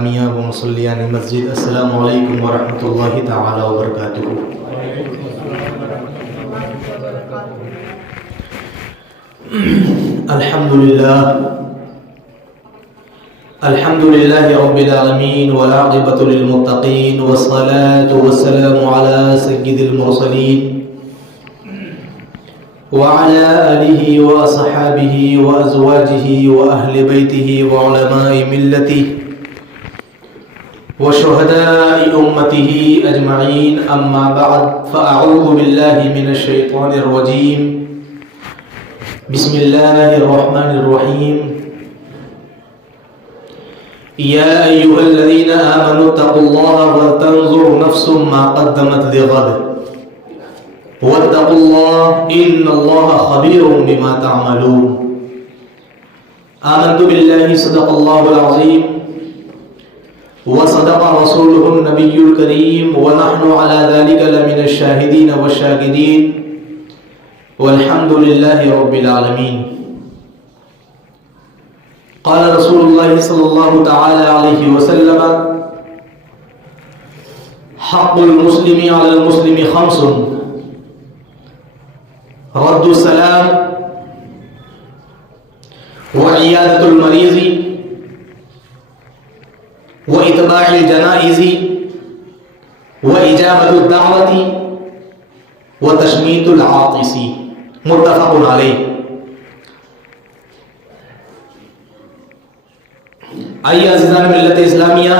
اسلامیہ و مصلیان مسجد۔ السلام علیکم ورحمۃ اللہ تعالی وبرکاتہ۔ الحمد للہ رب العالمین والعاقبۃ للمتقین والصلاة والسلام علی سید المرسلین وعلى آله وأصحابه وأزواجه وأهل بيته وعلماء ملته وشهداء أمته أجمعين، أما بعد، فأعوذ بالله من الشيطان الرجيم، بسم الله الرحمن الرحيم، يا أيها الذين آمنوا اتقوا الله ولتنظر نفس ما قدمت لغد واتقوا الله إن الله خبير بما تعملون۔ آمنت بالله صدق الله العظيم وصدق رسوله النبي الكريم ونحن على ذلك لمن الشاهدين والشاكرين والحمد لله رب العالمين۔ قال رسول الله صلى الله تعالى عليه وسلم: حق المسلم على المسلم خمس: رد السلام، وعيادة المريض، وإتباع الجنائز، وإجابة الدعوة، وتشميت العاطس۔ متفق علیہ۔ آئیے عزیزان ملت اسلامیہ،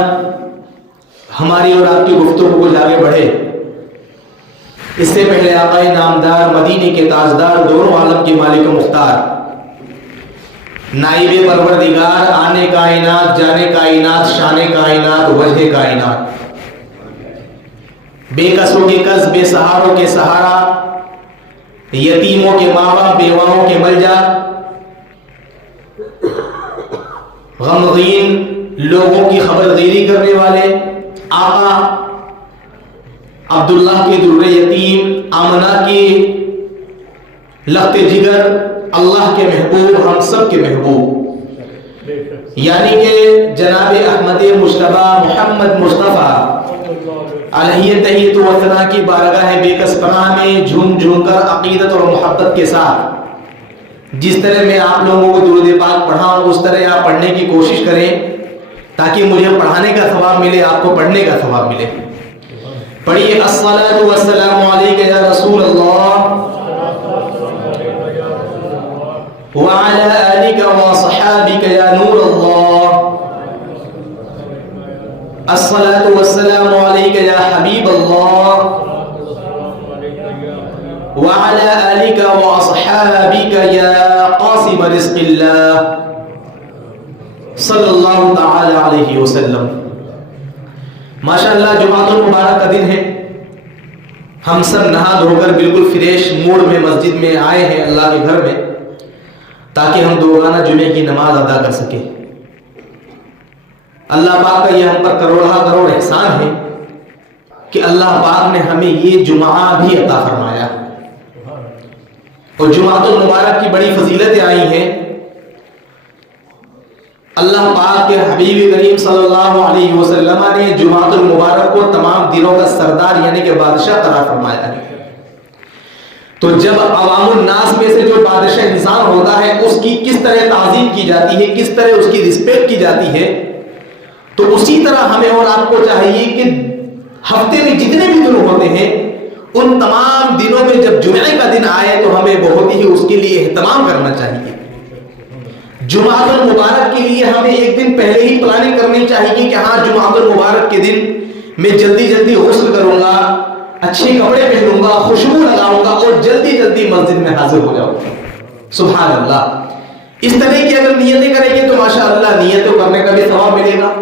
ہماری اور آپ کی گفتگو کو آگے بڑھے۔ اس سے پہلے آقا نامدار، مدینے کے تاجدار، دونوں عالم کے مالک و مختار، نائب پروردگار، آنے کائنات، جانے کائنات، شان کائنات، وجہ کائنات، بے کسوں کے کس، بے سہاروں کے سہارا، یتیموں کے ماں باپ، بیواؤں کے ملجا، غمگین لوگوں کی خبرداری کرنے والے آقا، عبداللہ کے در یتیم، آمنہ کی لخت جگر، اللہ کے محبوب، ہم سب کے محبوب، یعنی کہ جناب احمد مجتبی محمد مصطفیٰ علیہ تحیت و ثنا کی بارگاہ بے کس پناہ میں جھوم جھوم کر عقیدت اور محبت کے ساتھ جس طرح میں آپ لوگوں کو درود پاک پڑھاؤں، اس طرح آپ پڑھنے کی کوشش کریں تاکہ مجھے پڑھانے کا ثواب ملے، آپ کو پڑھنے کا ثواب ملے۔ پڑھیے: الصلاۃ والسلام علیک یا رسول اللہ وعلی آلک وصحابک یا نور اللہ، الصلاۃ والسلام علیک یا حبیب اللہ وعلی آلک واصحابک یا قاسم رزق اللہ، صلی اللہ تعالی علیہ وسلم۔ ماشاءاللہ جمعۃ المبارک کا دن ہے، ہم سب نہا دھو کر بالکل فریش موڈ میں مسجد میں آئے ہیں اللہ کے گھر میں، تاکہ ہم دوگانہ جمعے کی نماز ادا کر سکیں۔ اللہ پاک کا یہ ہم پر کروڑہ کروڑ احسان ہے کہ اللہ پاک نے ہمیں یہ جمعہ بھی عطا فرمایا، اور جمعۃ المبارک کی بڑی فضیلتیں آئی ہیں۔ اللہ پاک کے حبیب کریم صلی اللہ علیہ وسلم نے جمعۃ المبارک کو تمام دنوں کا سردار یعنی کہ بادشاہ قرار فرمایا ہے۔ تو جب عوام الناس میں سے جو بادشاہ انسان ہوتا ہے، اس کی کس طرح تعظیم کی جاتی ہے، کس طرح اس کی رسپیکٹ کی جاتی ہے، تو اسی طرح ہمیں اور آپ کو چاہیے کہ ہفتے میں جتنے بھی دن ہوتے ہیں، ان تمام دنوں میں جب جمعے کا دن آئے تو ہمیں بہت ہی اس کے لیے اہتمام کرنا چاہیے۔ جمعۃ المبارک کے لیے ہمیں ایک دن پہلے ہی پلاننگ کرنی چاہیے کہ ہاں جمعۃ المبارک کے دن میں جلدی جلدی غسل کروں گا، اچھے کپڑے پہنوں گا، خوشبو لگاؤں گا اور جلدی جلدی مسجد میں حاضر ہو جاؤں گا۔ سبحان اللہ۔ اس طرح کی اگر نیتیں کریں گے تو ماشاءاللہ نیتوں کرنے کا بھی ثواب ملے گا،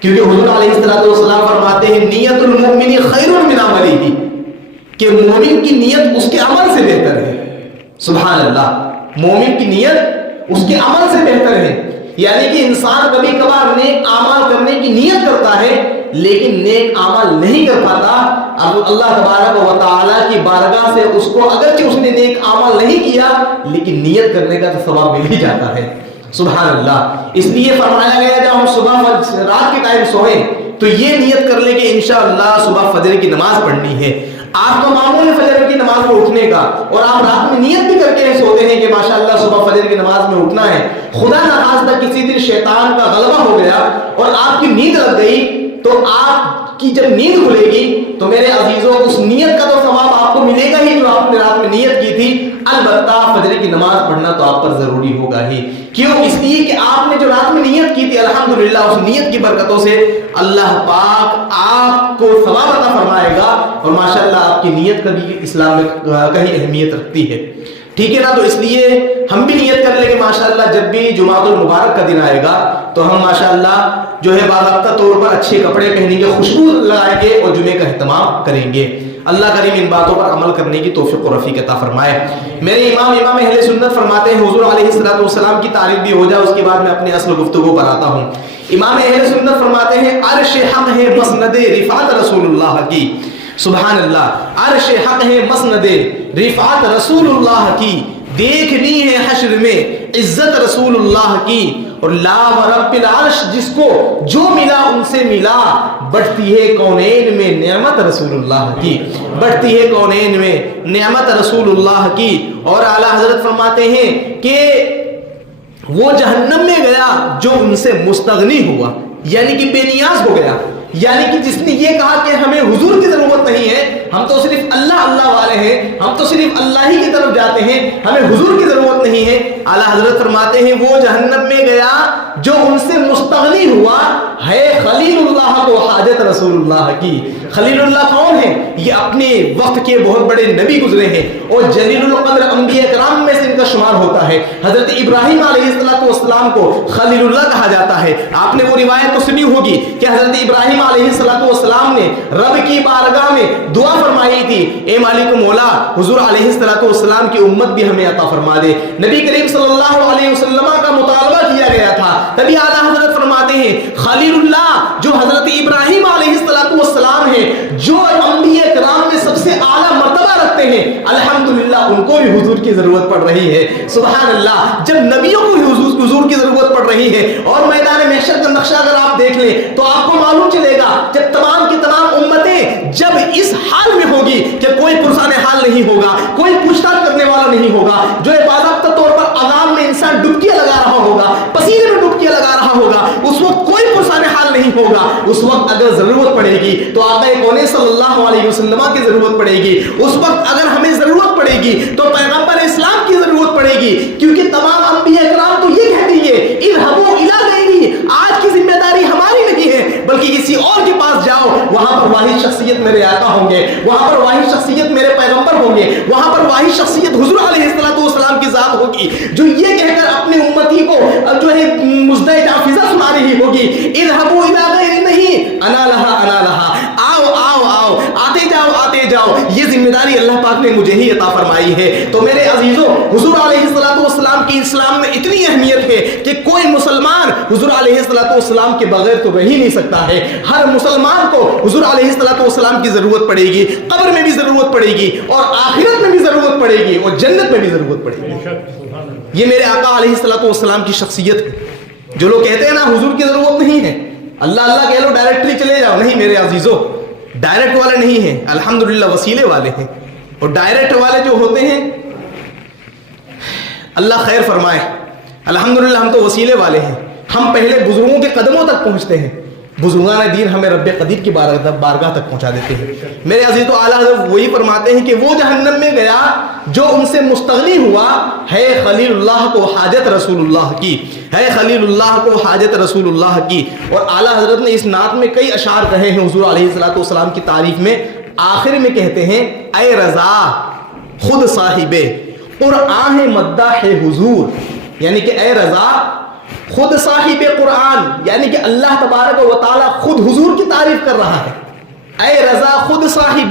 کیونکہ حضور علیہ الصلوۃ فرماتے ہیں نیت المؤمن خیر من عملہ، کہ مومن کی نیت اس کے عمل سے بہتر ہے۔ سبحان اللہ، مومن کی نیت اس کے عمل سے بہتر ہے، یعنی کہ انسان کبھی کبھار نیک اعمال کرنے کی نیت کرتا ہے لیکن نیک عمل نہیں کر پاتا، اب اللہ تبارک و تعالیٰ کی بارگاہ سے اس کو اگرچہ اس نے نیک عمل نہیں کیا لیکن نیت کرنے کا تو ثواب مل ہی جاتا ہے۔ سبحان اللہ۔ اس لیے فرمایا گیا جب ہم صبح رات کے टाइम सोए तो ये नियत कर ले कि इंशाअल्लाह सुबह फजर की नमाज पढ़नी है। आपका मामूल है फजर की नमाज में उठने का और आप रात में नियत भी करके सोते हैं कि माशाअल्लाह सुबह फजर की नमाज में उठना है। खुदा ना खास्ता किसी दिन शैतान का गलबा हो गया और आपकी नींद लग गई, तो आपकी जब नींद खुलेगी तो मेरे अजीजों उस नियत का तो सवाब आपको मिलेगा ही जो आपने रात में नियत की थी। अलबत्ता फजर की नमाज पढ़ना तो आप पर जरूरी होगा ही। क्यों? इसलिए कि आपने जो रात में नियत की थी, अल्हम्दुलिल्लाह उस नियत की बरकतों से अल्लाह पाक आपको सवाब अता फरमाएगा और माशाअल्लाह आपकी नियत कभी इस्लाम में कहीं अहमियत रखती है। ठीक है ना? तो इसलिए हम भी नियत कर लेंगे माशाअल्लाह जब भी जुमातुल मुबारक का दिन आएगा तो हम माशाअल्लाह जो है बाकायदा तौर पर अच्छे कपड़े पहनेंगे, खुशबू लगाएंगे और जुमे का एहतमाम करेंगे। अल्लाह करीम इन बातों पर अमल करने की तौफीक और रफीक अता फरमाए। मेरे इमाम अहले सुन्नत फरमाते हैं, हुजूर अलैहिस्सलातु वस्सलाम की तारीफ भी हो जाए उसके बाद मैं अपने असल गुफ्तगू पर आता हूँ। इमाम अहले सुन्नत फरमाते हैं अर्श हक है मसनदे रिफात रसूलुल्लाह की। सुभान अल्लाह, अर्श हक है मसनदे रिफात रसूलुल्लाह की, देखनी है हश्र में इज्जत रसूलुल्लाह की। और ला व रब्बिल अर्श जिसको जो मिला उनसे मिला, बढ़ती है कौनैन में नेमत रसूलुल्लाह की, बढ़ती है कौनैन में नेमत रसूलुल्लाह की। और आला हजरत फरमाते हैं कि वो जहन्नम में गया जो उनसे मुस्तगनी हुआ, यानी कि बेनियाज हो गया, यानी कि जिसने ये कहा कि हमें हुजूर की जरूरत नहीं है, हम तो सिर्फ अल्लाह अल्लाह वाले हैं, हम तो सिर्फ अल्लाह ही की तरफ जाते हैं, हमें हुजूर की जरूरत नहीं है। आला हजरत फरमाते हैं वो जहन्नम में गया जो उनसे मुस्तगनी हुआ है खलीलुल्लाह को हाजत रसूलुल्लाह की। खलीलुल्लाह कौन है? ये अपने वक्त के बहुत बड़े नबी गुजरे हैं और जलीलुल कद्र अंबिया किराम में से इनका शुमार होता है। हजरत इब्राहिम अलैहिस्सलाम को खलीलुल्लाह कहा जाता है। आपने वो रिवायत तो सुनी होगी कि हजरत इब्राहिम अलैहिस्सलाम ने रब की बारगाह में दुआ फरमाई थी, ए मालिक मौला हुजूर अलैहिस्सलाम की उम्मत भी हमें अता फरमा दे। नबी करीम सल्लल्लाहु अलैहि वसल्लम का मुतालबा किया गया था, तभी आला हजरत फरमाते हैं खलीलुल्लाह जो हजरत इब्राहिम अलैहिस्सलाम है, जो अंबिया किराम में सबसे आला मर्तबा रखते हैं, अल्हम्दुलिल्लाह उनको भी हुजूर की जरूरत पड़ रही है। सुभान अल्लाह, जब नबियों को भी हुजूर की जरूरत पड़ रही है। और मैदान महशर का नक्शा अगर आप देख लें तो आपको मालूम चलेगा जब तमाम की तमाम उम्मतें जब इस हाल में होगी कि कोई पुरसाने हाल नहीं होगा, कोई पूछताछ करने वाला नहीं होगा, जो बाकायदा तौर पर अवाम में इंसान डुबकियां लगा रहा होगा, पसीने में डुबकियां लगा रहा होगा, उस वक्त कोई पुरसाने हाल नहीं होगा। उस वक्त अगर जरूरत पड़ेगी तो आका कौने सल्लल्लाहु अलैहि वसल्लम की जरूरत पड़ेगी। उस वक्त अगर हमें जरूरत पड़ेगी तो पैगंबर इस्लाम की जरूरत पड़ेगी, क्योंकि तमाम अंबिया किराम तो ये कह देंगे इज़हबू इला गैरी, आज की जिम्मेदारी हमारी नहीं है बल्कि किसी और के पास जाओ, वहां पर वाही शख्सियत मेरे आका होंगे, वहां पर वाही शख्सियत मेरे पैगंबर होंगे, वहां पर वाही शख्सियत हुजूर अलैहिस्सलातु वस्सलाम की जात होगी, जो ये कहकर अपने उम्मती को जो है मुज़्दे जाफिज़ा सुना रही होगी, इज़हबू इला गैरी नहीं अना लहा, आओ आओ आओ, आते जाओ, ये जिम्मेदारी अल्लाह पाक ने मुझे ही अता फरमाई है। तो मेरे अजीजों, हुजूर अलैहिस्सलातु वस्सलाम की इस्लाम में इतनी अहमियत है कि कोई मुसलमान हुजूर अलैहिस्सलातु वस्सलाम के बगैर तो रह ही नहीं सकता है। हर मुसलमान को हुजूर अलैहिस्सलातु वस्सलाम की जरूरत पड़ेगी, कब्र में भी जरूरत पड़ेगी और आखिरत में भी जरूरत पड़ेगी और जन्नत में भी जरूरत पड़ेगी। ये मेरे आका अलैहिस्सलातु वस्सलाम की शख्सियत है। जो लोग कहते हैं ना हुजूर की जरूरत नहीं है, अल्लाह अल्लाह कह लो डायरेक्टली चले जाओ, नहीं मेरे अजीजों, डायरेक्ट वाले नहीं हैं, अल्हम्दुलिल्लाह वसीले वाले हैं। और डायरेक्ट वाले जो होते हैं अल्लाह खैर फरमाए, अल्हम्दुलिल्लाह हम तो वसीले वाले हैं। हम पहले बुजुर्गों के कदमों तक पहुंचते हैं, बुजुर्गान दीन हमें रब्बे कदीर की बारगाह तक पहुंचा देते हैं। मेरे अजीज तो आला हज़रत वही फरमाते हैं कि वो जहन्नम में गया जो उनसे मुस्तगनी हुआ है खलीलुल्लाह को हाजत रसूलुल्लाह की, है खलीलुल्लाह को हाजत रसूलुल्लाह की। और आला हजरत ने इस नात में कई अशार कहे हैं हुजूर अलैहिस्सलातु वस्सलाम की तारीफ में। आखिर में कहते हैं ऐ रज़ा खुद साहिबे कुरआन है मद्दाह है हुजूर, यानी कि ऐ रज़ा खुद साहिब कुरान, यानी कि अल्लाह तबारक व तआला खुद हुजूर की तारीफ कर रहा है। ऐ रज़ा खुद साहिब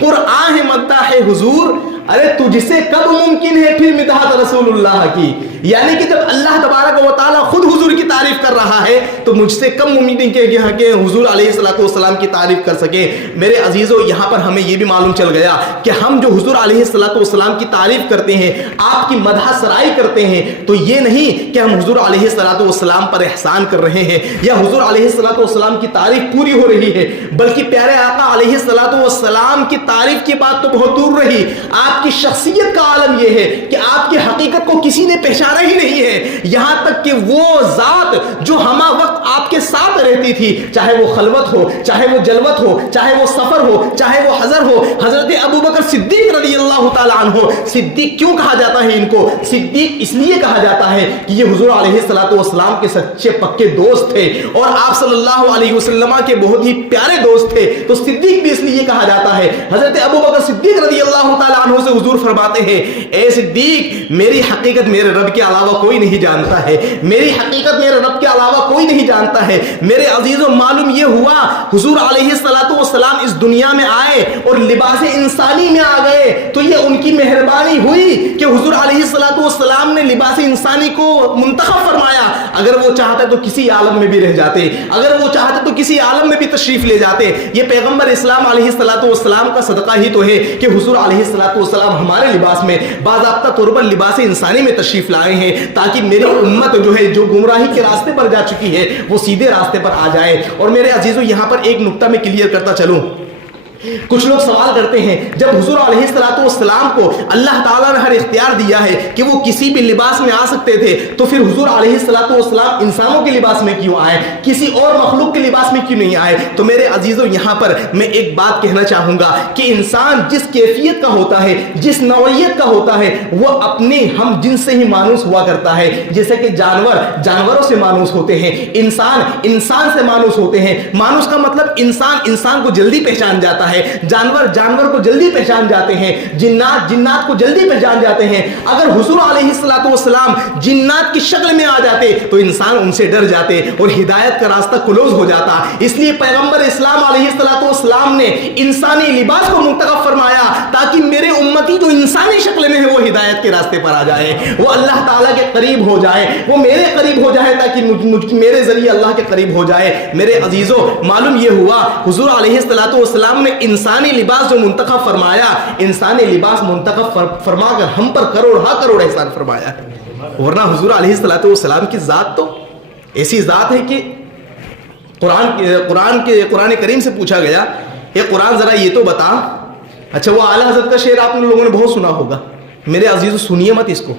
कुरान है मद्दाह है हुजूर, ارے تجھ سے کب ممکن ہے پھر مدحت رسول اللہ کی؟ یعنی کہ جب اللہ تبارک و تعالیٰ خود حضور کی تعریف کر رہا ہے تو مجھ سے کم ممکن کہ حضور علیہ الصلوۃ والسلام کی تعریف کر سکے۔ میرے عزیزو، یہاں پر ہمیں یہ بھی معلوم چل گیا کہ ہم جو حضور علیہ الصلوۃ والسلام کی تعریف کرتے ہیں، آپ کی مدح سرائی کرتے ہیں، تو یہ نہیں کہ ہم حضور علیہ الصلوۃ والسلام پر احسان کر رہے ہیں یا حضور علیہ الصلوۃ والسلام کی تعریف پوری ہو رہی ہے، بلکہ پیارے آقا علیہ الصلوۃ والسلام کی تعریف کی بات تو بہت دور رہی، آپ کی شخصیت کا عالم یہ ہے کہ آپ کی حقیقت کو کسی نے پہچانا ہی نہیں ہے، یہاں تک کہ وہ ذات جو ہمہ وقت آپ کے ساتھ رہتی تھی، چاہے وہ خلوت ہو، چاہے وہ جلوت ہو، چاہے وہ سفر ہو، چاہے وہ حضر ہو، حضرت ابوبکر صدیق رضی اللہ تعالیٰ عنہ، صدیق کیوں کہا جاتا ہے ان کو؟ صدیق اس لیے کہا جاتا ہے کہ یہ حضور علیہ الصلوۃ والسلام کے سچے پکے دوست تھے اور آپ صلی اللہ علیہ وسلم کے بہت ہی پیارے دوست تھے، تو صدیق بھی اس لیے کہا جاتا ہے۔ حضرت ابوبکر صدیق رضی اللہ تعالیٰ عنہ سے حضور فرماتے ہیں، اے صدیق، میری حقیقت میرے رب کے علاوہ کوئی نہیں جانتا ہے، میری حقیقت میرے رب کے علاوہ کوئی نہیں جانتا ہے۔ میرے عزیزو، معلوم یہ ہوا حضور علیہ الصلوۃ والسلام اس دنیا میں آئے اور لباس انسانی میں آ گئے تو یہ ان کی مہربانی ہوئی کہ حضور علیہ الصلوۃ والسلام نے لباس انسانی کو منتخب فرمایا۔ اگر وہ چاہتے تو کسی عالم میں بھی رہ جاتے، اگر وہ چاہتے تو کسی عالم میں بھی تشریف لے جاتے۔ یہ پیغمبر اسلام علیہ الصلوۃ والسلام کا صدقہ ہی تو ہے کہ حضور علیہ الصلوۃ والسلام ہمارے لباس میں باضابطہ طور پر لباس انسانی میں تشریف لائے ہیں تاکہ میری امت جو ہے جو گمراہی کے راستے پر جا چکی ہے وہ سیدھے راستے پر آ جائے۔ اور میرے عزیزو، یہاں پر ایک نقطہ میں کلیئر کرتا چلوں۔ کچھ لوگ سوال کرتے ہیں جب حضور علیہ الصلوۃ والسلام کو اللہ تعالیٰ نے ہر اختیار دیا ہے کہ وہ کسی بھی لباس میں آ سکتے تھے تو پھر حضور علیہ الصلوۃ والسلام انسانوں کے لباس میں کیوں آئے، کسی اور مخلوق کے لباس میں کیوں نہیں آئے؟ تو میرے عزیزو، یہاں پر میں ایک بات کہنا چاہوں گا کہ انسان جس کیفیت کا ہوتا ہے، جس نوعیت کا ہوتا ہے، وہ اپنے ہم جنس سے ہی مانوس ہوا کرتا ہے۔ جیسے کہ جانوروں سے مانوس ہوتے ہیں، انسان سے مانوس ہوتے ہیں۔ مانوس کا مطلب انسان کو جلدی پہچان جاتا ہے، جانور کو جلدی پہچان جاتے ہیں، جنات کو جلدی پہچان جاتے ہیں۔ اگر حضور علیہ الصلوۃ والسلام جنات کی شکل میں آ جاتے تو انسان ان سے ڈر جاتے اور ہدایت کا راستہ کلوز ہو جاتا۔ اس لیے پیغمبر اسلام علیہ الصلوۃ والسلام نے انسانی لباس کو منتخب فرمایا تاکہ میرے امتی جو انسانی شکل میں ہے وہ ہدایت کے راستے پر آ جائے، وہ اللہ تعالیٰ کے قریب ہو جائے، وہ میرے قریب ہو جائے تاکہ میرے ذریعے اللہ کے قریب ہو جائے۔ میرے عزیزو، معلوم یہ ہوا حضور علیہ الصلوۃ والسلام نے انسانی لباس جو منتخب فرمایا، انسانی لباس منتخب فرما کر ہم پر کروڑ احسان فرمایا ہے۔ ورنہ حضور علیہ الصلوۃ والسلام کی ذات تو ایسی ذات ہے کہ قرآن کریم سے پوچھا گیا، یہ قرآن ذرا یہ تو بتا۔ اچھا، وہ اعلیٰ حضرت کا شعر آپ لوگوں نے بہت سنا ہوگا، میرے عزیزو سنیے مت، اس کو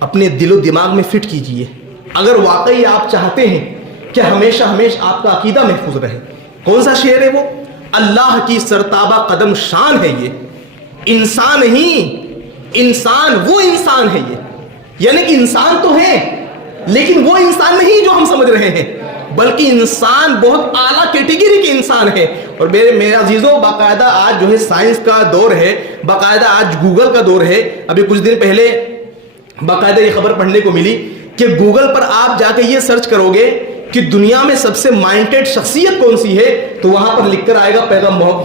اپنے دل و دماغ میں فٹ کیجئے اگر واقعی آپ چاہتے ہیں کہ ہمیشہ آپ کا عقیدہ محفوظ رہے۔ کون سا شعر ہے وہ؟ اللہ کی سرتابہ قدم شان ہے یہ، انسان ہی انسان، وہ انسان ہے یہ، یعنی کہ انسان تو ہے لیکن وہ انسان نہیں جو ہم سمجھ رہے ہیں، بلکہ انسان بہت اعلیٰ کیٹیگری کے انسان ہے۔ اور میرے عزیزوں، باقاعدہ آج جو ہے سائنس کا دور ہے، باقاعدہ آج گوگل کا دور ہے۔ ابھی کچھ دن پہلے باقاعدہ یہ خبر پڑھنے کو ملی کہ گوگل پر آپ جا کے یہ سرچ کرو گے کہ دنیا میں سب سے مائنڈڈ شخصیت کون سی ہے تو وہاں پر لکھ کر آئے گا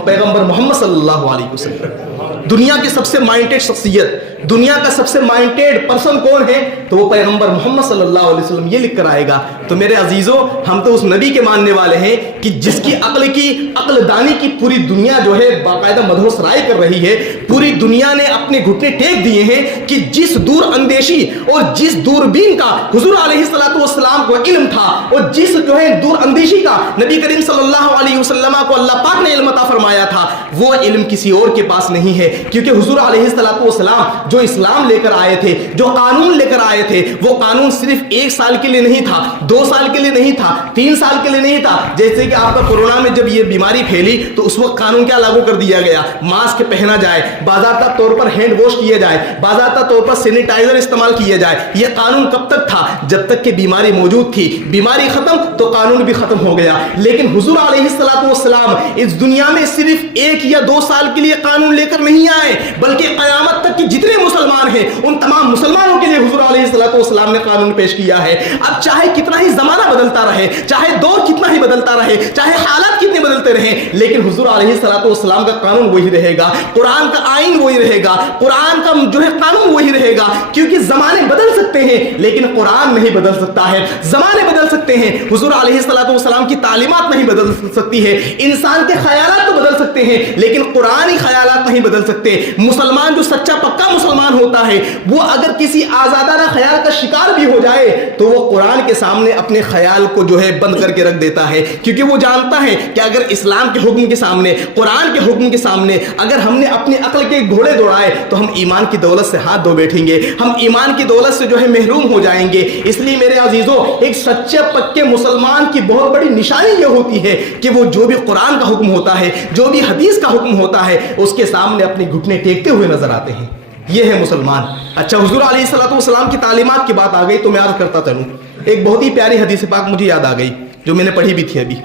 پیغمبر محمد صلی اللہ علیہ وسلم۔ دنیا کی سب سے مائنڈڈ شخصیت، دنیا کا سب سے مائنڈڈ پرسن کون ہے تو وہ پیغمبر محمد صلی اللہ علیہ وسلم، یہ لکھ کر آئے گا۔ تو میرے عزیزوں، ہم تو اس نبی کے ماننے والے ہیں کہ جس کی عقل دانی کی پوری دنیا جو ہے باقاعدہ مدح سرائی کر رہی ہے، پوری دنیا نے اپنے گھٹنے ٹیک دیے ہیں کہ جس دور اندیشی اور جس دوربین کا حضور علیہ الصلوۃ والسلام کو علم تھا اور جس جو ہے دور اندیشی کا نبی کریم صلی اللہ علیہ وسلم کو اللہ پاک نے علم عطا فرمایا تھا، وہ علم کسی اور کے پاس نہیں ہے، کیونکہ حضور علیہ الصلوۃ والسلام جو اسلام لے کر آئے تھے، جو قانون لے کر آئے تھے، وہ قانون صرف 1 سال کے لیے نہیں تھا، 2 سال کے لیے نہیں تھا، 3 سال کے لیے نہیں تھا۔ جیسے کہ آپ کا کورونا میں جب یہ بیماری پھیلی تو اس وقت قانون کیا لاگو کر دیا گیا؟ ماسک پہنا جائے، باضابطہ طور پر ہینڈ واش کیا جائے، باضابطہ طور پر سینیٹائزر استعمال کیا جائے۔ یہ قانون کب تک تھا؟ جب تک کہ بیماری موجود تھی۔ بیماری ختم تو قانون بھی ختم ہو گیا۔ لیکن حضور علیہ الصلوۃ والسلام اس دنیا میں صرف 1 یا 2 سال کے لیے قانون لے کر نہیں آئے، بلکہ قیامت تک کے جتنے مسلمان ہیں ان تمام مسلمانوں کے لیے حضور علیہ الصلوۃ والسلام نے قانون پیش کیا ہے۔ اب چاہے کتنا ہی زمانہ بدلتا رہے، چاہے دور کتنا ہی ही बदलता रहे, चाहे हालात कितने बदलते रहें, लेकिन हुजूर अलैहिस्सलातु वस्सलाम का कानून वही रहेगा, कुरान का आईन वही रहेगा, कुरान का जो है कानून वही रहेगा। क्योंकि जमाने बदल सकते हैं लेकिन कुरान नहीं बदल सकता है। जमाने बदल सकते हैं, हुजूर अलैहिस्सलातु वस्सलाम की तालीमात नहीं बदल सकती है। इंसान के ख्यालात तो बदल सकते हैं लेकिन कुरानी ख्यालात नहीं बदल सकते। मुसलमान जो सच्चा पक्का मुसलमान होता है, वो अगर किसी आजादाना ख्याल का शिकार भी हो जाए तो वो कुरान के सामने अपने ख्याल को जो है बंद करके रख देता है, क्योंकि वो जानता है कि अगर इस्लाम के हुक्म के सामने, कुरान के हुक्म के सामने अगर हमने अपनी अक्ल के घोड़े दौड़ाए तो हम ईमान की दौलत से हाथ धो बैठेंगे, हम ईमान की दौलत से जो है महरूम हो जाएंगे। इसलिए मेरे अजीजों, एक सच्चे पक्के मुसलमान की बहुत बड़ी निशानी ये होती है कि वो जो भी कुरान का हुक्म होता है, जो भी हदीस का हुक्म होता है, उसके सामने अपने घुटने टेकते हुए नजर आते हैं। ये है मुसलमान। अच्छा, हुजूर अलैहिस्सलातु वस्सलाम की तालीमात की बात आ गई तो मैं अर्ज करता चलूं, एक बहुत ही प्यारी हदीस पाक मुझे याद आ गई जो मैंने पढ़ी भी थी अभी।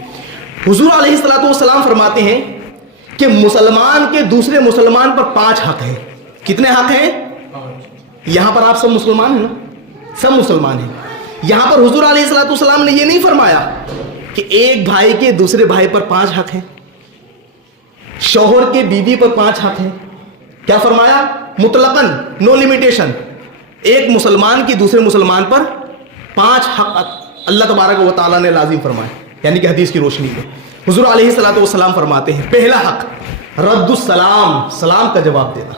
हुजूर अलैहिस्सलातु वस्सलाम फरमाते हैं कि मुसलमान के दूसरे मुसलमान पर 5 हक हैं। कितने हक हैं? यहां पर आप सब मुसलमान हैं ना, सब मुसलमान हैं। यहां पर हुजूर अलैहिस्सलातु वस्सलाम ने ये नहीं फरमाया कि एक भाई के दूसरे भाई पर 5 हक हैं, शौहर के बीवी पर 5 हक हैं। क्या फरमाया? मुतलकन, नो लिमिटेशन। एक मुसलमान की दूसरे मुसलमान पर 5 हक अल्लाह तबारक व तआला ने लाजिम फरमाए, यानी कि हदीस की रोशनी में हुजूर अलैहिस्सलातु वस्सलाम फरमाते हैं, पहला हक रद्दुस सलाम, सलाम का जवाब देना।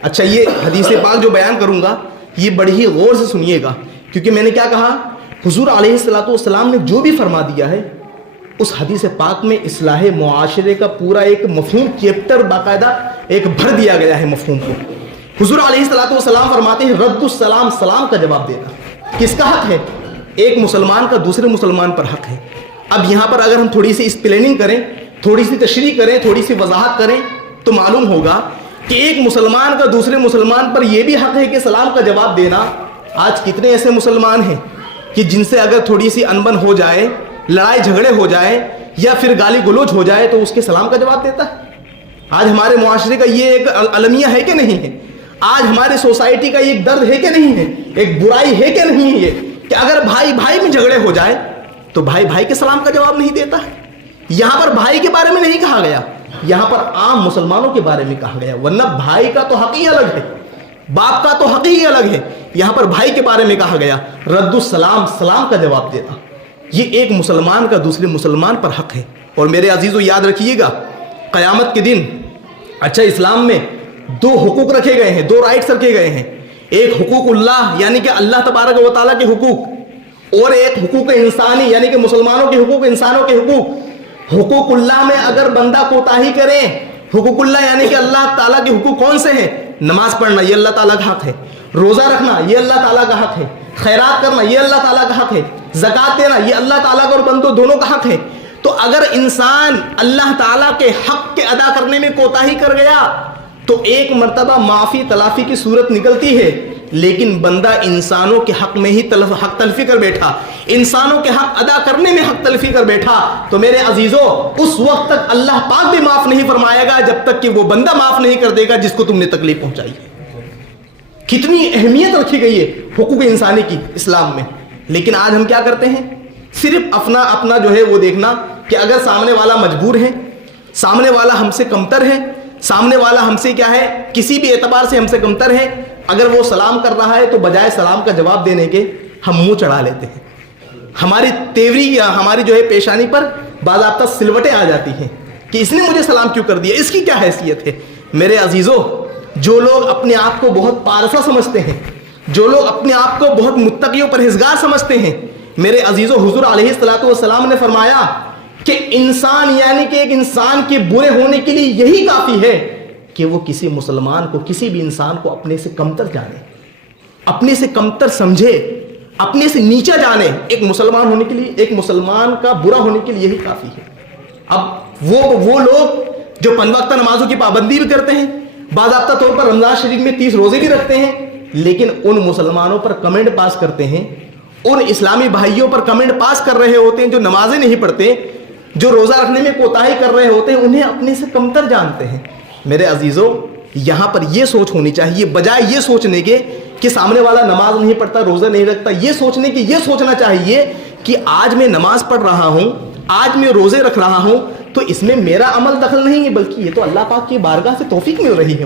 अच्छा, ये हदीस पाक जो बयान करूंगा ये बड़ी ही गौर से सुनिएगा, क्योंकि मैंने क्या कहा, हुजूर अलैहिस्सलातु वस्सलाम ने जो भी फरमा दिया है उस हदीस पाक में इस्लाह मुआशरे का पूरा एक मफहूम चैप्टर बाकायदा एक भर दिया गया है मफहूम को। हुजूर अलैहिस्सलातु वस्सलाम फरमाते हैं रद्दुस सलाम, सलाम का जवाब देना। किसका हक है? एक मुसलमान का दूसरे मुसलमान पर हक है। अब यहाँ पर अगर हम थोड़ी सी एक्सप्लेनिंग करें, थोड़ी सी तशरीह करें, थोड़ी सी वजाहत करें तो मालूम होगा कि एक मुसलमान का दूसरे मुसलमान पर यह भी हक है कि सलाम का जवाब देना। आज कितने ऐसे मुसलमान हैं कि जिनसे अगर थोड़ी सी अनबन हो जाए, लड़ाई झगड़े हो जाए या फिर गाली गलौज हो जाए तो उसके सलाम का जवाब देता है। आज हमारे मुआशरे का ये एक अलमिया है कि नहीं है? आज हमारे सोसाइटी का एक दर्द है कि नहीं है? एक बुराई है कि नहीं है कि अगर भाई भाई में झगड़े हो जाए तो भाई भाई के सलाम का जवाब नहीं देता है। यहां पर भाई के बारे में नहीं कहा गया, यहां पर आम मुसलमानों के बारे में कहा गया, वरना भाई का तो हक ही अलग है, बाप का तो हक ही अलग है। यहां पर भाई के बारे में कहा गया रद्दुस सलाम, सलाम का जवाब देना। ये एक मुसलमान का दूसरे मुसलमान पर हक है। और मेरे अजीजों, याद रखिएगा क़यामत के दिन, अच्छा, इस्लाम में 2 हुकूक रखे गए हैं, 2 राइट्स रखे गए हैं। एक हुकूकुल्लाह यानी कि अल्लाह तबारक व तआला के हुकूक, और एक हुकूक इंसानी यानी कि मुसलमानों के हुकूक, इंसानों के हुकूक। हुकूकुल्लाह में अगर बंदा कोताही करे, हुकूकुल्लाह यानी कि अल्लाह ताला के हुकूक कौन से हैं? नमाज पढ़ना ये अल्लाह ताला का हक है, रोजा रखना ये अल्लाह ताला का हक है, खैरात करना ये अल्लाह ताला का हक है, ज़कात देना ये अल्लाह ताला का और बंदों दोनों का हक है। तो अगर इंसान अल्लाह ताला के हक के अदा करने में कोताही कर गया तो एक मर्तबा माफी तलाफी की सूरत निकलती है, लेकिन बंदा इंसानों के हक में ही हक तलफी कर बैठा, इंसानों के हक अदा करने में हक तलफी कर बैठा, तो मेरे अजीजों उस वक्त तक अल्लाह पाक भी माफ नहीं फरमाएगा जब तक कि वो बंदा माफ नहीं कर देगा जिसको तुमने तकलीफ पहुंचाई। कितनी अहमियत रखी गई है हुकूक इंसानी की इस्लाम में। लेकिन आज हम क्या करते हैं? सिर्फ अपना अपना जो है वो देखना कि अगर सामने वाला मजबूर है, सामने वाला हमसे कमतर है, सामने वाला हमसे क्या है, किसी भी एतबार से हमसे कमतर है, अगर वो सलाम कर रहा है तो बजाय सलाम का जवाब देने के हम मुंह चढ़ा लेते हैं। हमारी तेवरी या हमारी जो है पेशानी पर बाज़ाब्ता सिलवटें आ जाती हैं कि इसने मुझे सलाम क्यों कर दिया, इसकी क्या हैसियत है। मेरे अजीज़ों, जो लोग अपने आप को बहुत पारसा समझते हैं, जो लोग अपने आप को बहुत मुत्तकी और परहेजगार समझते हैं, मेरे अजीज़ों, हुजूर अलैहिस्सलातु वस्सलाम ने फरमाया कि इंसान यानी कि एक इंसान के बुरे होने के लिए यही काफ़ी है कि वो किसी मुसलमान को, किसी भी इंसान को अपने से कमतर जाने, अपने से कमतर समझे, अपने से नीचा जाने। एक मुसलमान होने के लिए, एक मुसलमान का बुरा होने के लिए यही काफ़ी है। अब वो लोग जो 5 वक्त नमाजों की पाबंदी भी करते हैं, बाज़ाब्ता तौर पर रमज़ान शरीफ में 30 रोज़े भी रखते हैं, लेकिन उन मुसलमानों पर कमेंट पास करते हैं, उन इस्लामी भाइयों पर कमेंट पास कर रहे होते हैं जो नमाजें नहीं पढ़ते, जो रोज़ा रखने में कोताही कर रहे होते हैं, उन्हें अपने से कमतर जानते हैं। मेरे अजीज़ों, यहाँ पर यह सोच होनी चाहिए, बजाय ये सोचने के कि सामने वाला नमाज नहीं पढ़ता, रोज़ा नहीं रखता, ये सोचने की ये सोचना चाहिए کہ آج میں نماز پڑھ رہا ہوں, آج میں روزے رکھ رہا ہوں, تو اس میں میرا عمل دخل نہیں ہے, بلکہ یہ تو اللہ پاک کی بارگاہ سے توفیق مل رہی ہے.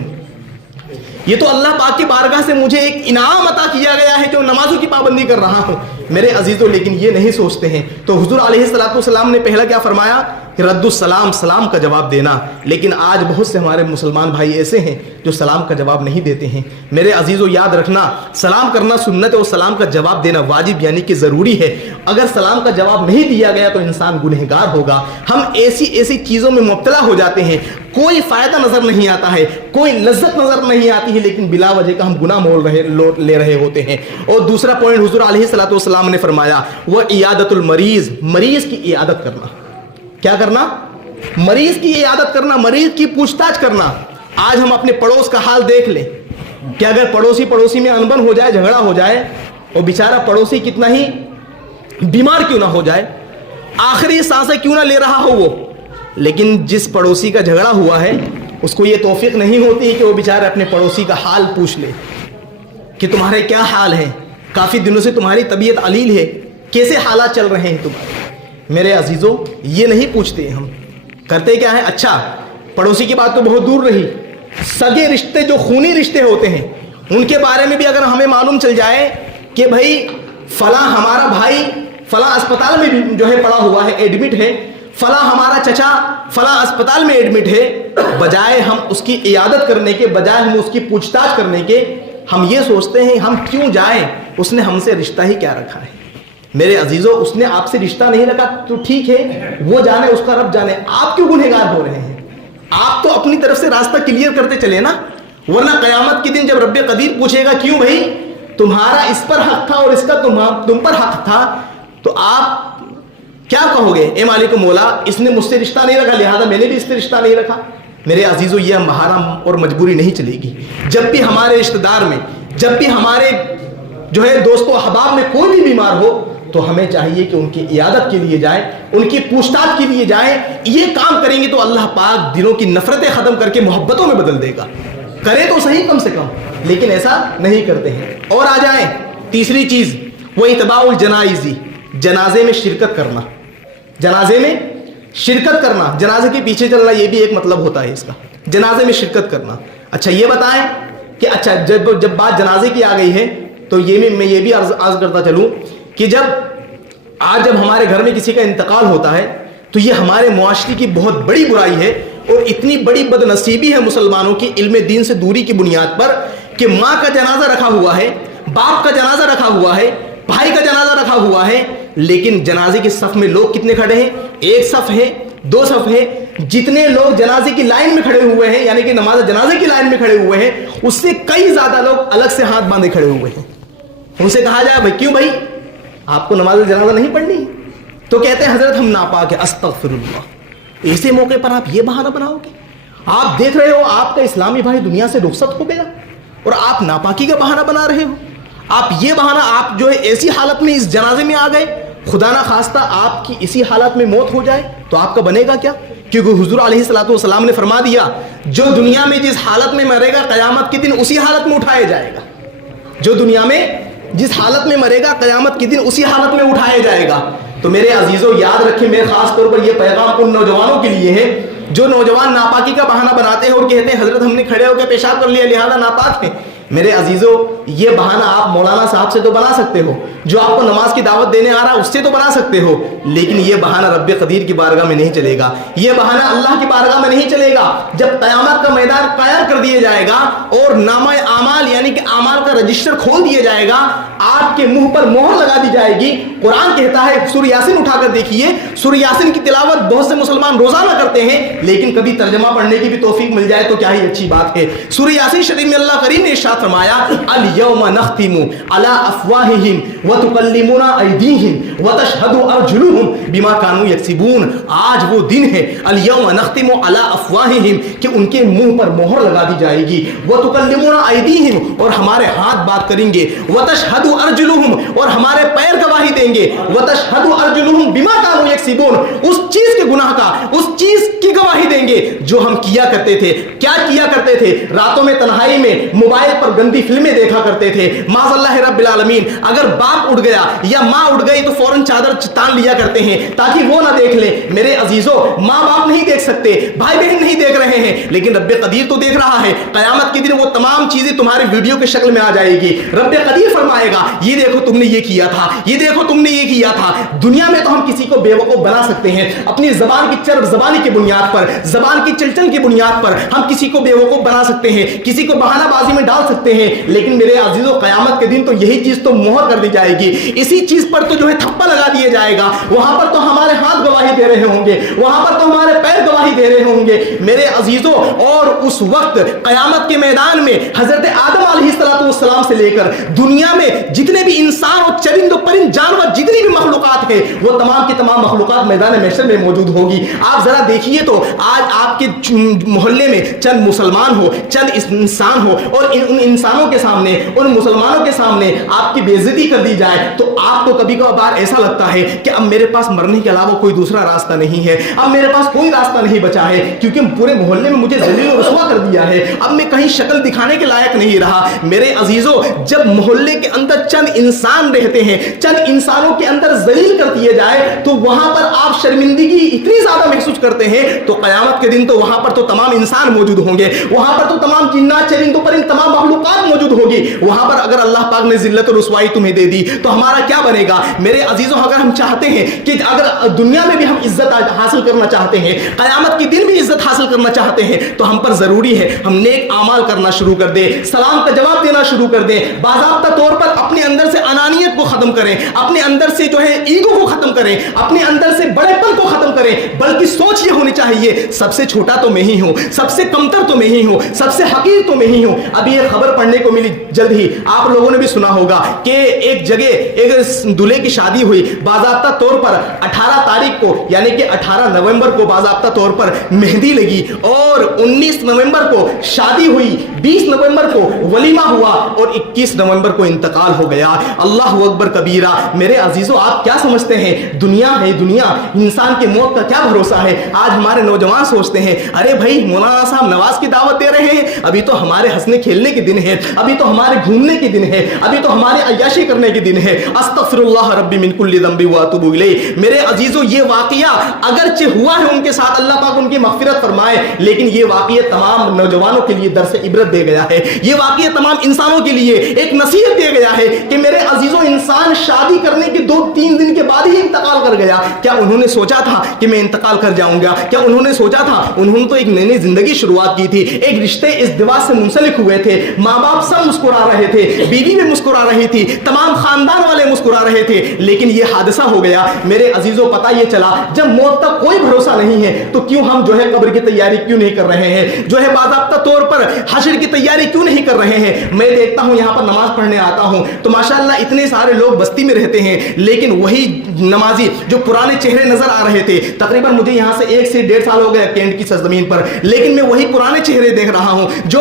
یہ تو اللہ پاک کی بارگاہ سے مجھے ایک انعام عطا کیا گیا ہے کہ میں نمازوں کی پابندی کر رہا ہوں. میرے عزیزوں, لیکن یہ نہیں سوچتے ہیں. تو حضور علیہ الصلوۃ والسلام نے پہلا کیا فرمایا؟ رد السلام, سلام کا جواب دینا. لیکن آج بہت سے ہمارے مسلمان بھائی ایسے ہیں جو سلام کا جواب نہیں دیتے ہیں. میرے عزیزوں, یاد رکھنا, سلام کرنا سنت ہے اور سلام کا جواب دینا واجب یعنی کہ ضروری ہے. اگر سلام کا جواب نہیں دیا گیا تو انسان گنہگار ہوگا. ہم ایسی چیزوں میں مبتلا ہو جاتے ہیں, کوئی فائدہ نظر نہیں آتا ہے, کوئی لذت نظر نہیں آتی ہے, لیکن بلا وجہ کا ہم گناہ لے رہے ہوتے ہیں. اور دوسرا پوائنٹ حضور علیہ الصلوۃ والسلام نے فرمایا وہ عیادت المریض, مریض کی عیادت کرنا. کیا کرنا؟ مریض کی عیادت کرنا, مریض کی پوچھ تاچھ کرنا. آج ہم اپنے پڑوس کا حال دیکھ لیں کہ اگر پڑوسی میں انبن ہو جائے, جھگڑا ہو جائے, اور بیچارہ پڑوسی کتنا ہی بیمار کیوں نہ ہو جائے, آخری سانسیں کیوں نہ لے رہا ہو وہ, لیکن جس پڑوسی کا جھگڑا ہوا ہے اس کو یہ توفیق نہیں ہوتی کہ وہ بیچارہ اپنے پڑوسی کا حال پوچھ لے کہ تمہارے کیا حال ہیں, کافی دنوں سے تمہاری طبیعت علیل ہے, کیسے حالات چل رہے ہیں تمہارے. میرے عزیزوں, یہ نہیں پوچھتے ہم. کرتے کیا ہے؟ اچھا پڑوسی کی بات تو بہت دور رہی, سگے رشتے جو خونی رشتے ہوتے ہیں ان کے بارے میں بھی اگر ہمیں معلوم چل جائے کہ بھائی فلاں ہمارا بھائی فلاں اسپتال میں بھی جو ہے پڑا ہوا ہے, ایڈمٹ ہے, فلاں ہمارا چچا فلاں اسپتال میں ایڈمٹ ہے, بجائے ہم اس کی عیادت کرنے کے, بجائے ہم اس کی پوچھ تاچھ کرنے کے, ہم یہ سوچتے ہیں ہم کیوں جائیں, اس نے ہم سے رشتہ ہی کیا رکھا ہے. میرے عزیزوں, اس نے آپ سے رشتہ نہیں رکھا تو ٹھیک ہے, وہ جانے, اس کا رب جانے. آپ کیوں گنہگار ہو رہے ہیں؟ آپ تو اپنی طرف سے راستہ کلیئر کرتے چلے نا, ورنہ قیامت کے دن جب رب قدیر پوچھے گا کیوں بھائی تمہارا اس پر حق تھا اور اس کا تم پر حق تھا, تو آپ کیا کہو گے؟ اے مالک مولا, اس نے مجھ سے رشتہ نہیں رکھا لہذا میں نے بھی اس سے رشتہ نہیں رکھا. میرے عزیزوں, یہ محرم اور مجبوری نہیں چلے گی. جب بھی ہمارے رشتہ دار میں, جب بھی ہمارے جو ہے دوست و احباب میں کوئی بھی بیمار ہو تو ہمیں چاہیے کہ ان کی عیادت کے لیے جائیں, ان کی پوچھ تاچھ کے لیے جائیں. یہ کام کریں گے تو اللہ پاک دلوں کی نفرتیں ختم کر کے محبتوں میں بدل دے گا. کرے تو صحیح کم سے کم, لیکن ایسا نہیں کرتے ہیں. اور آ جائیں تیسری چیز, وہ اتباع الجنائز, جنازے میں شرکت کرنا. جنازے میں شرکت کرنا, جنازے کے پیچھے چلنا, یہ بھی ایک مطلب ہوتا ہے اس کا, جنازے میں شرکت کرنا. اچھا یہ بتائیں کہ اچھا جب بات جنازے کی آ گئی ہے تو میں یہ بھی عرض کرتا چلوں کہ جب ہمارے گھر میں کسی کا انتقال ہوتا ہے تو یہ ہمارے معاشرے کی بہت بڑی برائی ہے اور اتنی بڑی بد نصیبی ہے مسلمانوں کی علم دین سے دوری کی بنیاد پر کہ ماں کا جنازہ رکھا ہوا ہے, باپ کا جنازہ رکھا ہوا ہے, بھائی کا جنازہ رکھا ہوا ہے, لیکن جنازے کے صف میں لوگ کتنے کھڑے ہیں؟ ایک صف ہے, دو صف ہے. جتنے لوگ جنازے کی لائن میں کھڑے ہوئے ہیں یعنی کہ نماز جنازے کی لائن میں کھڑے ہوئے ہیں, اس سے کئی زیادہ لوگ الگ سے ہاتھ باندھے کھڑے ہوئے ہیں. ان سے کہا جائے بھائی کیوں بھائی آپ کو نماز جنازہ نہیں پڑھنی؟ تو کہتے ہیں حضرت ہم ناپاک ہیں, استغفر اللہ. ایسے موقع پر آپ یہ بہانہ بناؤ گے؟ آپ دیکھ رہے ہو آپ کا اسلامی بھائی دنیا سے رخصت ہو گیا اور آپ ناپاکی کا بہانہ بنا رہے ہو. آپ یہ بہانہ, آپ جو ہے ایسی حالت میں اس جنازے میں آ گئے, خدا نہ خواستہ آپ کی اسی حالت میں موت ہو جائے تو آپ کا بنے گا کیا؟ کیونکہ حضور علیہ الصلوۃ والسلام نے فرما دیا جو دنیا میں جس حالت میں مرے گا قیامت کے دن اسی حالت میں اٹھایا جائے گا. جو دنیا میں جس حالت میں مرے گا قیامت کے دن اسی حالت میں اٹھایا جائے گا. تو میرے عزیزوں یاد رکھیں, میں خاص طور پر یہ پیغام ان نوجوانوں کے لیے ہے جو نوجوان ناپاکی کا بہانہ بناتے ہیں اور کہتے ہیں حضرت ہم نے کھڑے ہو کے پیشاب کر لیا لہذا ناپاک ہیں. میرے عزیزوں یہ بہانہ آپ مولانا صاحب سے تو بنا سکتے ہو, جو آپ کو نماز کی دعوت دینے آ رہا ہے اس سے تو بنا سکتے ہو, لیکن یہ بہانہ رب قدیر کی بارگاہ میں نہیں چلے گا. یہ بہانہ اللہ کی بارگاہ میں نہیں چلے گا. جب قیامت کا میدان قائم کر دیا جائے گا اور نامہ اعمال یعنی کہ اعمال کا رجسٹر کھول دیا جائے گا, آپ کے منہ پر مہر لگا دی جائے گی. قرآن کہتا ہے, سورہ یاسین اٹھا کر دیکھیے, سورہ یاسین کی تلاوت بہت سے مسلمان روزانہ کرتے ہیں, لیکن کبھی ترجمہ پڑھنے کی بھی توفیق مل جائے تو کیا ہی اچھی بات ہے. سورہ یاسین شریف میں اللہ کریم نے ارشاد فرمایا الیوم نختم علی افواہہم وتکلمنا ایدیہم وتشہد ارجلہم بما کانوا یکسبون. آج وہ دن ہے الیوم نختم علی افواہہم کہ ان کے منہ پر مہر لگا دی جائے گی, وتکلمنا ایدیہم اور ہمارے ہاتھ بات کریں گے, وتشہد ارجلہم اور ہمارے پیر گواہی دیں گے, وتشہد ارجلہم بما کانوا یکسبون اس چیز کے گناہ کا, اس چیز کی گواہی دیں देखेंगे जो हम किया करते थे। क्या किया करते थे? रातों में तन्हाई में मोबाइल पर गंदी फिल्में देखा करते थे। माज़अल्लाह रब्बिल आलमीन, अगर बाप उठ गया या माँ उठ गई तो फौरन चादर तान लिया करते हैं ताकि वो ना देख ले। मेरे अजीजों, माँ बाप नहीं देख सकते, भाई बहन नहीं देख रहे हैं, लेकिन रब्बे कदीर तो देख रहा है। क़यामत के दिन वो तमाम चीजें तुम्हारे वीडियो के शक्ल में आ जाएगी। रब्बे कदीर फरमाएगा, ये देखो तुमने ये किया था, ये देखो तुमने ये किया था। दुनिया में तो हम किसी को बेवकूफ बना सकते हैं, अपनी जबान की चरब जबानी की बुनियाद पर, जबान की चलचल की बुनियाद पर हम किसी को बेवकूफ बना सकते हैं, किसी को बहानाबाजी में डाल सकते हैं। लेकिन मेरे अजीजों, क़यामत के दिन तो यही चीज तो मोहर कर दी जाएगी, इसी चीज पर तो जो है थप्पा लगा दिया जाएगा। वहां पर तो हमारे हाथ गवाही दे रहे होंगे, वहां पर तो हमारे पैर गवाही दे रहे होंगे मेरे अजीजों। और उस वक्त क़यामत के मैदान में हजरत आदम अलैहिस्सलाम से लेकर दुनिया में जितने भी इंसान और चरिंद और परिंद जानवर जितनी भी मखलूकात है, वो तमाम की तमाम मखलूकात मैदान महशर में मौजूद होगी। आप जरा देखिए तो आज आपके मोहल्ले में चंद मुसलमान हो, चंद इंसान हो, और उन इंसानों के सामने, उन मुसलमानों के सामने आपकी बेइज्जती कर दी जाए तो आपको कभी कभार ऐसा लगता है कि अब मेरे पास मरने के अलावा कोई दूसरा रास्ता नहीं है, अब मेरे पास कोई रास्ता नहीं बचा है, क्योंकि पूरे मोहल्ले में मुझे जलील और रुसवा कर दिया है, अब मैं कहीं शक्ल दिखाने के लायक नहीं रहा। मेरे अजीजों, जब मोहल्ले के अंदर चंद इंसान रहते हैं, चंद इंसानों के अंदर जलील कर दिए जाए तो वहां पर आप शर्मिंदगी इतनी ज्यादा महसूस करते हैं, तो क़यामत के दिन तो वहां पर तो तमाम इंसान मौजूद होंगे, वहां पर तो तमाम जिन्नात चरिंदों पर इन तमाम मखलूकात मौजूद होगी। वहां पर अगर अल्लाह पाक ने जिल्लत और रुसवाई तुम्हें दे दी तो हमारा क्या बनेगा? मेरे अजीजों, अगर हम चाहते हैं कि अगर दुनिया में भी हम इज्जत हासिल करना चाहते हैं, क़यामत के दिन भी इज्जत हासिल करना चाहते हैं, तो हम पर जरूरी है हम नेक आमाल करना शुरू कर दे, सलाम का जवाब देना शुरू कर दे, बाज़ाब्ता तौर पर अपने अंदर से अनानियत को खत्म करें, अपने अंदर से जो है ईगो को खत्म करें, अपने अंदर से बड़ेपन को खत्म करें, बल्कि सोच ये होनी चाहिए सबसे छोटा तो मैं ही हूं, सबसे कमतर तो मैं ही हूं, सबसे हकीर तो मैं ही हूं। अभी ये खबर पढ़ने को मिली जल्द ही, आप लोगों ने भी सुना होगा कि एक जगह एक दूल्हे की शादी हुई, बाज़ाब्ता तौर पर 18 तारीख को यानी कि 18 नवंबर को बाज़ाब्ता तौर पर मेहंदी लगी और 19 नवंबर को शादी हुई, 20 नवंबर को वलीमा हुआ और 21 नवंबर को इंतकाल हो गया। अल्लाह अकबर कबीरा। मेरे अजीजों, आप क्या समझते हैं? दुनिया है दुनिया, इंसान की मौत का क्या भरोसा है? आज हमारे नौजवान सोचते हैं, अरे भाई मौलाना साहब नवाज की दावत दे रहे हैं, अभी तो हमारे हंसने खेलने के दिन है, अभी तो हमारे घूमने के दिन है, अभी तो हमारे अय्याशी करने के दिन है। अस्तगफिरुल्लाह रब्बी मिन कुल्ली ज़ंबी व अतूबु इलैह। मेरे अजीजों, ये वाकया अगरचे हुआ है उनके साथ, अल्लाह पाक उनकी मग़फ़िरत फरमाए, लेकिन ये वाकया तमाम नौजवानों के लिए दर्स इबरत दे गया है। ये वाकया तमाम इंसानों के लिए एक नसीहत दे गया है कि मेरे अजीजों, इंसान शादी करने के 2-3 दिन के बाद ही इंतकाल कर गया। क्या उन्होंने सोचा था कि मैं इंतकाल कर जाऊंगा? क्या उन्होंने सोचा था? उन्होंने तो एक नई जिंदगी शुरुआत की थी, एक रिश्ते इस दिवा से मुंसलिक हुए थे, माँ बाप सब मुस्कुरा रहे थे, बीवी भी मुस्कुरा रही थी, तमाम खानदान वाले मुस्कुरा रहे थे, लेकिन ये हादसा हो गया। मेरे अजीजों, पता ये चला जब मौत का कोई भरोसा नहीं है तो क्यों हम जो है कब्र की तैयारी क्यों नहीं कर रहे हैं, जो है बाज़ाब्ता तौर पर हश्र की तैयारी क्यों नहीं कर रहे हैं? मैं देखता हूं यहाँ पर नमाज पढ़ने आता हूं तो माशाअल्लाह इतने सारे लोग बस्ती में रहते हैं, लेकिन वही नमाजी जो पुराने चेहरे नजर आ रहे थे, तकरीबन मुझे यहाँ से 1 से 1.5 साल हो गए कैंट की सरजमीन पर, लेकिन मैं वही पुराने चेहरे देख रहा हूं जो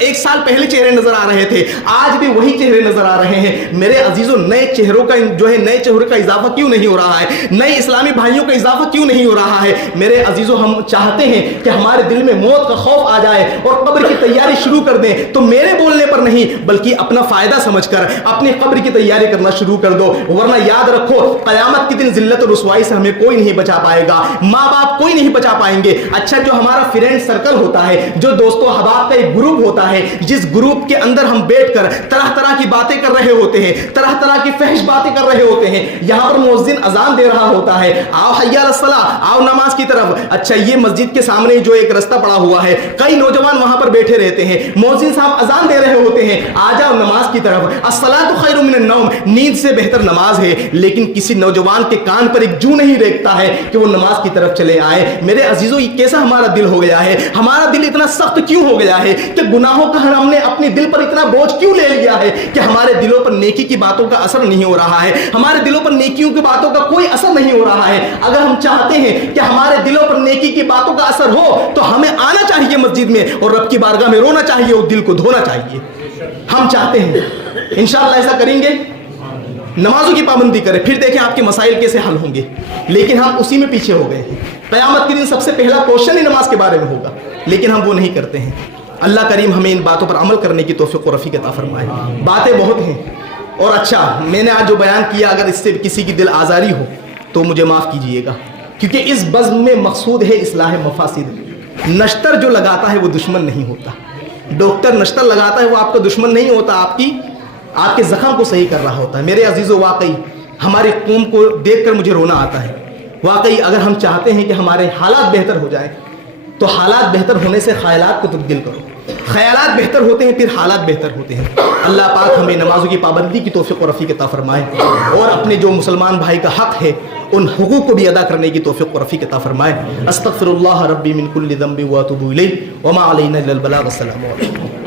1 साल पहले चेहरे नजर आ रहे थे, आज भी वही चेहरे नजर आ रहे हैं। मेरे अजीजों, नए चेहरों का जो है नए चेहरे का इजाफा क्यों नहीं हो रहा है? नए इस्लामी भाइयों का इजाफा क्यों नहीं हो रहा है? मेरे अजीजों, हम चाहते हैं कि हमारे दिल में मौत का खौफ आ जाए और कब्र की तैयारी शुरू कर दें, तो मेरे बोलने पर नहीं बल्कि अपना फायदा समझकर अपनी कब्र की तैयारी करना शुरू कर दो, वरना याद रखो क़यामत के दिन जिल्लत और रुसवाई से हमें कोई नहीं बचा पाएगा, माँ बाप कोई नहीं बचा पाएंगे। अच्छा, जो हमारा फ्रेंड सर्कल होता है, जो दोस्तों अहबाब का एक ग्रुप होता है, जिस ग्रुप के अंदर हम बैठकर तरह तरह की बातें कर रहे होते हैं, तरह तरह की फहश बातें कर रहे होते हैं, यहाँ पर मुअज्जिन अजान दे रहा होता है, आओ हय्या अलस सलाह, आओ नमाज की तरफ। अच्छा, ये मस्जिद के सामने जो एक रास्ता पड़ा हुआ है, कई नौजवान वहां पर बैठे रहते हैं, मुअज्जिन साहब अजान दे रहे होते हैं, आ जाओ नमाज की तरफ, अस्सलातु खैरुम मिनन नौम, नींद से बेहतर नमाज है, लेकिन किसी नौजवान के कान पर एक जू नहीं रेखता है कि वो नमाज की तरफ चले आए। मेरे अजीजों, ये कैसा हमारा दिल हो गया है? हमारा दिल इतना सख्त क्यों हो गया है कि गुनाहों का हमने अपने दिल पर इतना बोझ क्यों ले लिया है कि हमारे दिलों पर नेकी की बातों का असर नहीं हो रहा है, हमारे दिलों पर नेकियों की बातों का कोई असर नहीं हो रहा है। अगर हम चाहते हैं कि हमारे दिलों पर नेकी की बातों का असर हो तो हमें आना चाहिए मस्जिद में और रब की बारगाह में रोना चाहिए और दिल को धोना चाहिए। हम चाहते हैं, इंशाअल्लाह ऐसा करेंगे। नमाजों की पाबंदी करें, फिर देखें आपके मसाइल कैसे हल होंगे। लेकिन हम उसी में पीछे हो गए हैं। क़यामत के दिन सबसे पहला क्वेश्चन ही नमाज के बारे में होगा, लेकिन हम वो नहीं करते हैं। अल्लाह करीम हमें इन बातों पर अमल करने की तौफीक और रफ़ीक अता फरमाए। बातें बहुत हैं और अच्छा मैंने आज जो बयान किया अगर इससे किसी की दिल आज़ारी हो तो मुझे माफ़ कीजिएगा, क्योंकि इस बज़्म में मकसूद है इस्लाह मफासिद। नश्तर जो लगाता है वो दुश्मन नहीं होता, डॉक्टर नश्तर लगाता है वो आपका दुश्मन नहीं होता, आपके ज़ख़म को सही कर रहा होता है। मेरे अजीज़ों, वाकई हमारी कौम को देखकर मुझे रोना आता है। वाकई अगर हम चाहते हैं कि हमारे हालात बेहतर हो जाए तो हालात बेहतर होने से ख़यालात को तब्दील करो, ख़यालात बेहतर होते हैं फिर हालात बेहतर होते हैं। अल्लाह पाक हमें नमाज़ों की पाबंदी की तौफ़ीक़ और रफ़ीक अता फ़रमाए और अपने जो मुसलमान भाई का हक़ है उन हुकूक़ को भी अदा करने की तौफ़ीक़ और रफ़ीक अता फ़रमाए। अस्तग़फ़िरुल्लाह रब्बी मिन कुल्लि ज़ंबि व अतूबु इलैहि व मा अलैना इल्लल बलाग। अस्सलामु अलैकुम।